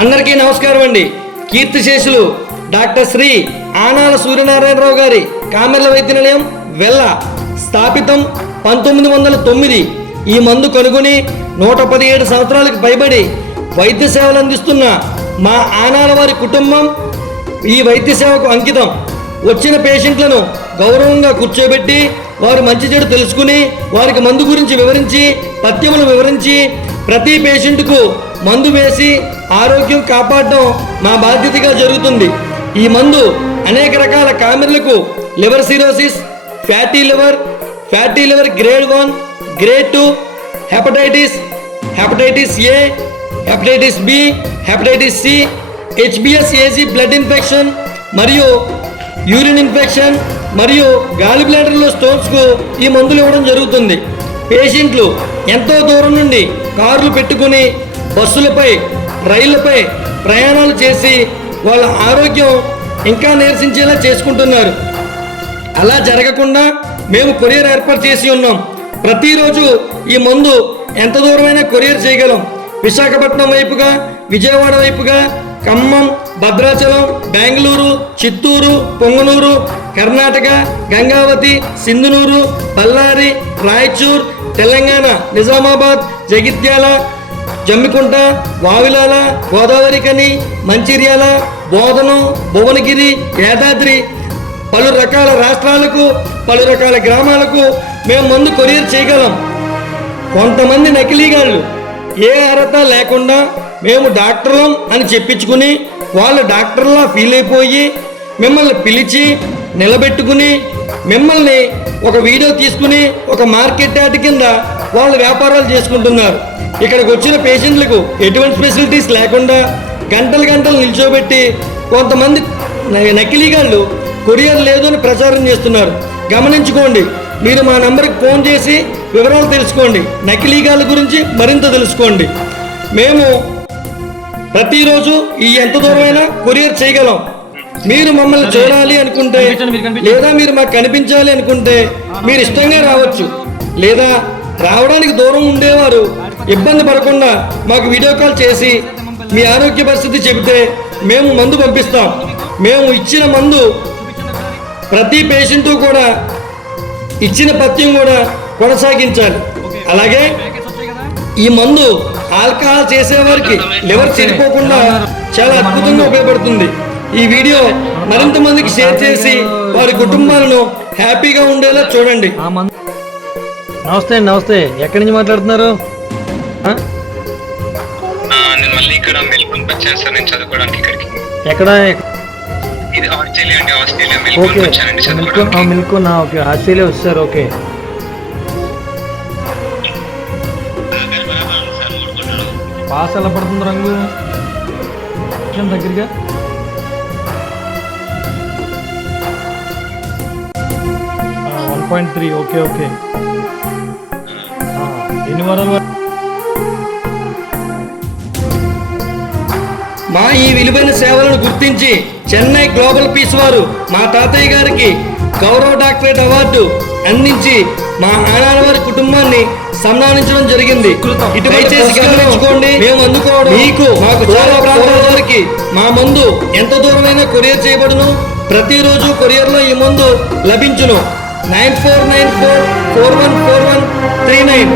అందరికీ నమస్కారం అండి. కీర్తిశేషులు డాక్టర్ శ్రీ ఆనాల సూర్యనారాయణరావు గారి కామెర్ల వైద్య నిలయం వెల్ల స్థాపితం 1909. ఈ మందు కనుగొని 117 సంవత్సరాలకు పైబడి వైద్య సేవలు అందిస్తున్న మా ఆనాల వారి కుటుంబం ఈ వైద్య సేవకు అంకితం. వచ్చిన పేషెంట్లను గౌరవంగా కూర్చోబెట్టి వారు మంచి చెడు తెలుసుకుని వారికి మందు గురించి వివరించి పథ్యములు వివరించి ప్రతి పేషెంట్కు మందు వేసి ఆరోగ్యం కాపాడడం మా బాధ్యతగా జరుగుతుంది. ఈ మందు అనేక రకాల కామెర్లకు liver cirrhosis, fatty liver grade 1, grade 2, hepatitis A, hepatitis B, hepatitis C, HBsAg blood infection మరియు యూరిన్ ఇన్ఫెక్షన్ మరియు గాలి బ్లాడర్లో స్టోన్స్కు ఈ మందులు ఇవ్వడం జరుగుతుంది. పేషెంట్లు ఎంతో దూరం నుండి కార్లు పెట్టుకుని బస్సులపై రైళ్లపై ప్రయాణాలు చేసి వాళ్ళ ఆరోగ్యం ఇంకా నీరసించేలా చేసుకుంటున్నారు. అలా జరగకుండా మేము కొరియర్ ఏర్పాటు చేసి ఉన్నాం. ప్రతిరోజు ఈ మందు ఎంత దూరమైనా కొరియర్ చేయగలం. విశాఖపట్నం వైపుగా, విజయవాడ వైపుగా, ఖమ్మం, భద్రాచలం, బెంగళూరు, చిత్తూరు, పొంగనూరు, కర్ణాటక, గంగావతి, సింధనూరు, బళ్ళారి, రాయచూర్, తెలంగాణ, నిజామాబాద్, జగిత్యాల, జమ్మికుంట, వావిలాల, గోదావరికని, మంచిర్యాల, బోధనం, భువనగిరి, యాదాద్రి, పలు రకాల రాష్ట్రాలకు, పలు రకాల గ్రామాలకు మేము మందు కొరియర్ చేయగలం. కొంతమంది నకిలీగాళ్ళు ఏ అర్హత లేకుండా మేము డాక్టర్లం అని చెప్పించుకుని వాళ్ళు డాక్టర్లా ఫీల్ అయిపోయి మిమ్మల్ని పిలిచి నిలబెట్టుకుని మిమ్మల్ని ఒక వీడియో తీసుకుని ఒక మార్కెట్ యార్డ్ కింద వాళ్ళు వ్యాపారాలు చేసుకుంటున్నారు. ఇక్కడికి వచ్చిన పేషెంట్లకు ఎటువంటి ఫెసిలిటీస్ లేకుండా గంటలు నిల్చోబెట్టి కొంతమంది నకిలీగాళ్ళు కొరియర్ లేదు అని ప్రచారం చేస్తున్నారు. గమనించుకోండి. మీరు మా నంబర్కి ఫోన్ చేసి వివరాలు తెలుసుకోండి. నకిలీగాళ్ళ గురించి మరింత తెలుసుకోండి. మేము ప్రతిరోజు ఈ ఎంత దూరమైనా కొరియర్ చేయగలం. మీరు మమ్మల్ని చూడాలి అనుకుంటే లేదా మీరు మాకు కనిపించాలి అనుకుంటే మీరు ఇష్టంగా రావచ్చు. లేదా రావడానికి దూరం ఉండేవారు ఇబ్బంది పడకుండా మాకు వీడియో కాల్ చేసి మీ ఆరోగ్య పరిస్థితి చెబితే మేము మందు పంపిస్తాం. మేము ఇచ్చిన మందు ప్రతి పేషెంటు కూడా ఇచ్చిన పథ్యం కూడా కొనసాగించాలి. అలాగే ఈ మందు ఆల్కహాల్ చేసేవారికి లివర్ చెడిపోకుండా చాలా అద్భుతంగా ఉపయోగపడుతుంది. ఈ వీడియో మరింత మందికి షేర్ చేసి వారి కుటుంబాలను హ్యాపీగా ఉండేలా చూడండి. నమస్తే అండి. నమస్తే. ఎక్కడి నుంచి మాట్లాడుతున్నారు? నేను మళ్ళీ ఇక్కడ మెల్బోర్న్ వచ్చాను సార్. నేను చదువుకోవడానికి ఇక్కడికి. ఎక్కడ? ఇది ఆస్ట్రేలియా అండి. ఆస్ట్రేలియా మెల్బోర్న్ వచ్చానండి చదువుకోవడానికి. మెల్బోర్న్. ఓకే, ఆస్ట్రేలియా వచ్చారు. ఓకే. పాస్ ఎలా పడుతుంది రంగు? దగ్గరగా 1.3. Okay okay. ఎన్ని వారాలు? మా ఈ విలువైన సేవలను గుర్తించి చెన్నై గ్లోబల్ పీస్ వారు మా తాతయ్య గారికి గౌరవ డాక్టరేట్ అవార్డు అందించి మా ఆనాల వారి కుటుంబాన్ని సన్మానించడం జరిగింది. దయచేసి గమనించుకోండి. మేము అందుకోవడం మీకు మాకు చాలా ప్రాంతాల వారికి మా మందు ఎంత దూరమైనా కొరియర్ చేయబడును. ప్రతిరోజు కొరియర్లో ఈ మందు లభించును. 9494414139